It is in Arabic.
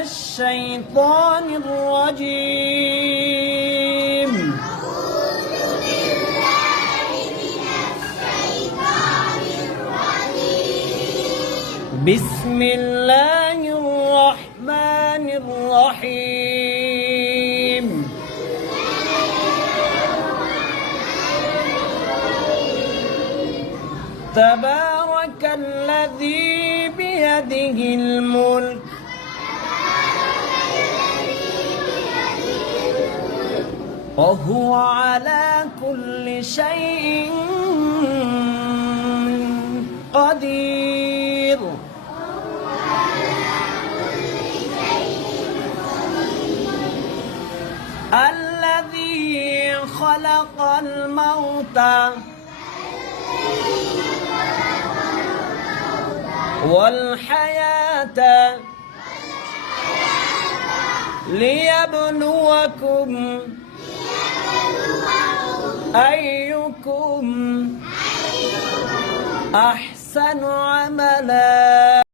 الشيطان الرجيم. بسم الله الرحمن الرحيم. تبارك الذي بيده الملك وهو على كل شيء قدير. الذي خلق الموت. والحياة. ليبلوكم أيكم أحسن عملاً.